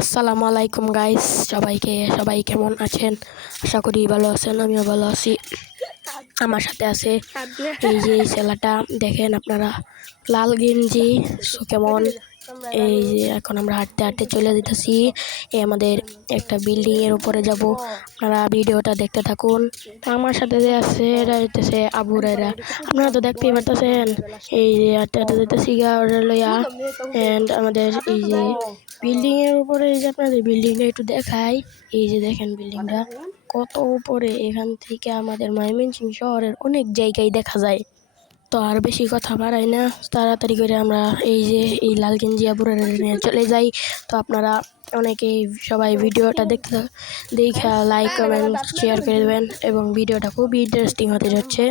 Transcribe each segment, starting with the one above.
আসসালামু আলাইকুম গাইস, সবাই কেমন আছেন? আশা করি ভালো আছেন। আমিও ভালো আছি। আমার সাথে আছে এই যে ছেলেটা, দেখেন আপনারা, লাল গেঞ্জি, কেমন। এই যে এখন আমরা হাঁটতে হাঁটতে চলে যেতেছি আমাদের একটা বিল্ডিং এর উপরে যাব। আপনারা ভিডিওটা দেখতে থাকুন। তো আমার সাথে যে আছে এরা হইতেছে আবুরাইরা, আপনারা তো দেখতেই পারতেছেন। এই যে হাঁটতে হাঁটতে যেতেছি লইয়া। এন্ড আমাদের এই যে বিল্ডিং এর উপরে, এই যে আপনাদের বিল্ডিংটা একটু দেখাই। এই যে দেখেন বিল্ডিংটা কত উপরে। এখান থেকে আমাদের ময়মনসিংহ শহরের অনেক জায়গায় দেখা যায়। তো আর বেশি কথা বাড়াই না, তাড়াতাড়ি করে আমরা এই যে এই লাল গেঞ্জি আবুরের নিয়ে চলে যাই। তো আপনারা অনেকেই সবাই ভিডিওটা দেখা লাইক কমেন্ট শেয়ার করে দেবেন, এবং ভিডিওটা খুব ইন্টারেস্টিং হতে যাচ্ছে।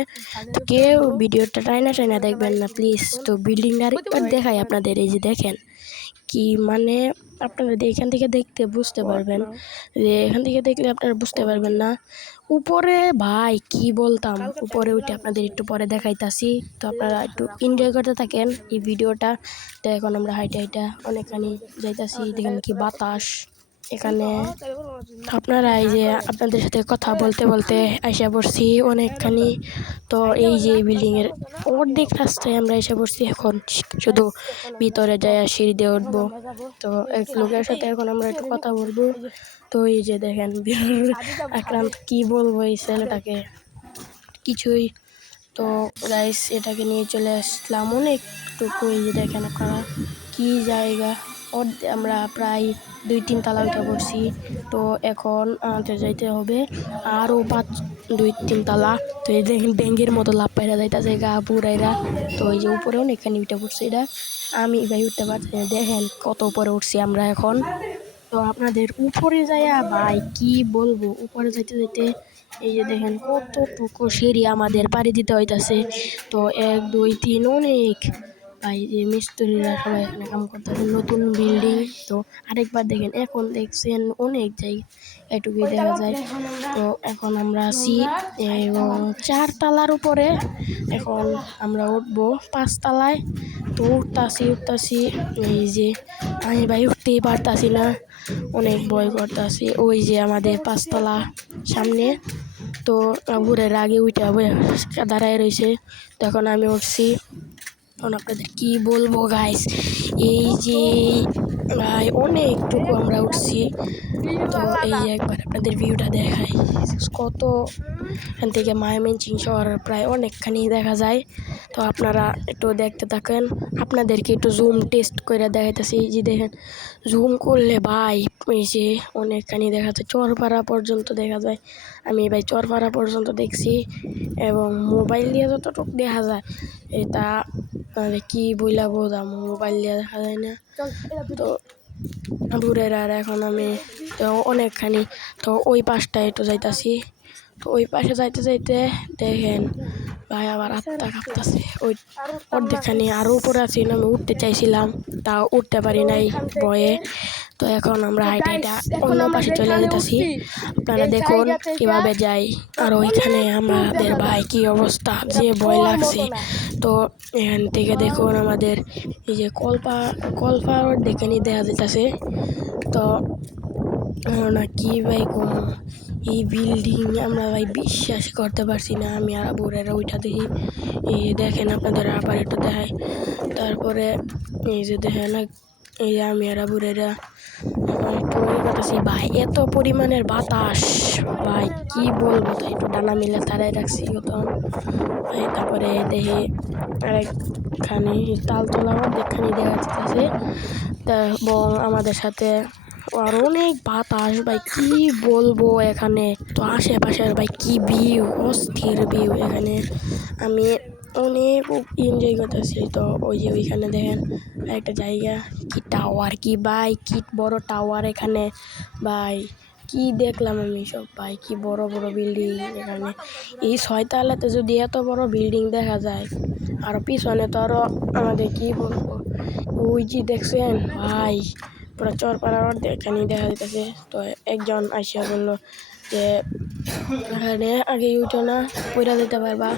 তো কেউ ভিডিওটা টাইনা দেখবেন না প্লিজ। তো বিল্ডিংটা আরেকবার দেখাই আপনাদের। এই যে দেখেন কি মানে, আপনারা এখান থেকে দেখতে বুঝতে পারবেন, যে এখান থেকে দেখলে আপনারা বুঝতে পারবেন না। উপরে ভাই কি বলতাম, উপরে উঠে আপনাদের একটু পরে দেখাইতাছি। তো আপনারা একটু এনজয় করতে থাকেন এই ভিডিওটা। তো এখন আমরা হাইটা অনেকখানি যাইতাছি। দেখেন কি বাতাস এখানে। আপনারা এই যে আপনাদের সাথে কথা বলতে বলতে আইসা পড়ছি অনেকখানি। তো এই যে বিল্ডিং এর অর্ধেক রাস্তায় আমরা এসে পড়ছি। এখন শুধু ভিতরে যাই সিঁড়ি দিয়ে উঠবো। তো এক লোকের সাথে এখন আমরা একটু কথা বলবো। তো এই যে দেখেন আক্রান্ত, কি বলবো এই ছেলেটাকে, কিছুই। তো গাইস এটাকে নিয়ে চলে আসলাম অনেকটুকু। এই যে দেখেন আপনারা কি জায়গা। আমরা প্রায় 2-3 তালা উঠে পড়ছি। তো এখন আমাদের যাইতে হবে আরও 2-3 তালা। তো এই দেখেন ব্যাঙ্গের মতো লাভ পাইরা যাইতেছে গা পুরাইরা। তো এই যে উপরে অনেকখানি উঠে পড়ছি। এটা আমি ভাই উঠতে পারছি না। দেখেন কত উপরে উঠছি আমরা এখন। তো আপনাদের উপরে যাইয়া ভাই কি বলবো, উপরে যাইতে যাইতে এই যে দেখেন কতটুকু সিঁড়ি আমাদের পাড়ি দিতে হইতাছে। তো 1 2 3 অনেক ভাই, যে মিস্ত্রিরা সবাই এখানে কাম করতেছে, নতুন বিল্ডিং। তো আরেকবার দেখেন, এখন দেখছেন অনেক জায়গা এটুকুই দেখা যায়। তো এখন আমরা আছি এবং 4 তালার উপরে। এখন আমরা উঠবো 5 তালায়। তো উঠতাছি এই যে আমি ভাই উঠতেই পারতাছি না, অনেক ভয় করতেছি। ওই যে আমাদের 5 তালা সামনে। তো ঘুরে আগে উঠে দাঁড়ায় রয়েছে। তখন আমি উঠছি। এখন আপনাদের কি বলবো গাইস, এই যে ভাই অনেকটুকু আমরা উঠছি। তো এই যে একবার আপনাদের ভিউটা দেখাই, কত এখান থেকে ময়মনসিংহ শহর প্রায় অনেকখানি দেখা যায়। তো আপনারা একটু দেখতে থাকেন, আপনাদেরকে একটু জুম টেস্ট করে দেখাইতেছি। যে দেখেন জুম করলে ভাই এই যে অনেকখানি দেখা যায়, চরপাড়া পর্যন্ত দেখা যায়। আমি ভাই চরপাড়া পর্যন্ত দেখছি, এবং মোবাইল দিয়ে যতটুকু দেখা যায় এটা কি বইলা বোঝাম, মোবাইল দিয়ে দেখা যায় না। তো দূরের আর এখন আমি তো অনেকখানি, তো ওই পাশটায় একটু যাইতাছি। তো ওই পাশে যাইতে যাইতে দেখেন ভাই আবার আত্মা কাঁপতাছে। ওই অর্ধেকখানি আরও উপরে আছি, আমি উঠতে চাইছিলাম, তা উঠতে পারি নাই ভয়ে। তো এখন আমরা হাইটা অন্য পাশে চলে যেতেছি। আপনারা দেখুন কিভাবে যাই। আর ওইখানে আমাদের ভাই কি অবস্থা, যে ভয় লাগছে। তো এখান থেকে দেখুন আমাদের এই যে কলপা দেখে নি দেখা যেতেছে। তো না কি ভাই কম, এই বিল্ডিং আমরা ভাই বিশ্বাস করতে পারছি না। আমি আর আবুরেরা ওইটা দেখি। এই দেখেন আপনাদের আবার একটু দেখাই। তারপরে এই যে দেখেন, এই যে আমি আর আবুরেরা একটু করতেছি। ভাই এত পরিমাণের বাতাস, ভাই কি বলবো, তাই একটু ডানা মিলে তারাই রাখছি তখন ভাই। তারপরে দেখি আরেকখানি তালতলা অর্ধেকখানি দেখা যাচ্ছে। এবং আমাদের সাথে আর অনেক বাতাস, ভাই কি বলবো এখানে। তো আশেপাশের ভাই কি ভিউ, অস্থির ভিউ এখানে। আমি অনেক এনজয় করতেছি। তো ওই যে ওইখানে দেখেন একটা জায়গা, কি টাওয়ার, কি ভাই কি বড় টাওয়ার এখানে ভাই। কি দেখলাম আমি সব ভাই, কি বড় বড় বিল্ডিং এখানে। এই 6 তালাতে যদি এত বড় বিল্ডিং দেখা যায়, আর পিছনে তো আরো আমাদের কি বলবো, ওই যে দেখছেন ভাই পুরো চরপাড়ার অর্ধেকখানি দেখা যাইতেছে। তো একজন আইসা বললো যে এখানে আগে উঠো না, পইরা যেতে পারবা।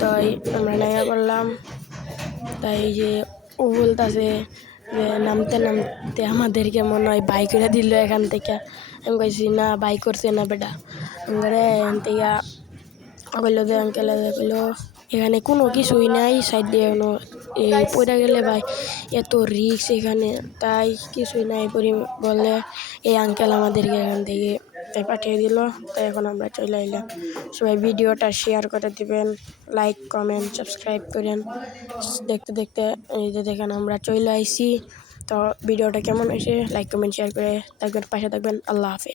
তাই আমরা নেমে পড়লাম। তাই যে ও বলতেছে যে নামতে নামতে আমাদেরকে মনে হয় বাই করে দিল এখান থেকে। আমি কইছি না বাই করছে না বেটা করে এখান থেকে কইলো যে আঙ্কেল কইলো এখানে কোনো কিছুই নাই সাইড দিয়ে কোনো পড়ে গেলে ভাই এত রিস্ক এখানে তাই কিছুই নাই বলে এই আঙ্কেল আমাদেরকে এখান থেকে তাই পাঠিয়ে দিল। তাই এখন আমরা চলে এলাম। সবাই ভিডিওটা শেয়ার করে দিবেন, লাইক কমেন্ট সাবস্ক্রাইব করেন। দেখতে দেখতে এই যে দেখেন আমরা চলে আইছি। তো ভিডিওটা কেমন হয়েছে লাইক কমেন্ট শেয়ার করে থাকবেন, পাশে থাকবেন। আল্লাহ হাফেজ।